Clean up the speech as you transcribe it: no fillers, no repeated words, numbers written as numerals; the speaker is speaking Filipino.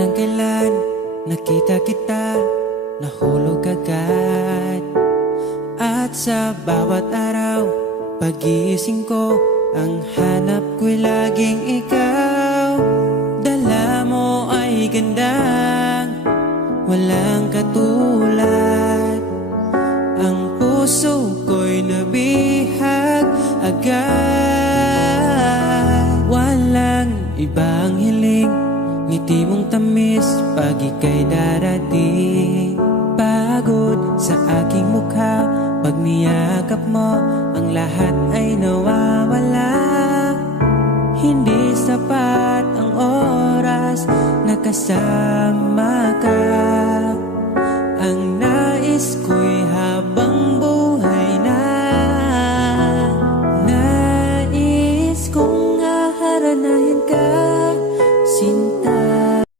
Parang kailan nakita kita, nahulog agad. At sa bawat araw, pagising ko, ang hanap ko'y laging ikaw. Dala mo ay gandang walang katulad. Ang puso ko'y nabihag agad. Walang ibang hiling, ngiti mong tamis pag ika'y darating. Pagod sa aking mukha, pag niyakap mo, ang lahat ay nawawala. Hindi sapat ang oras na kasama ka. Ang nais ko'y habang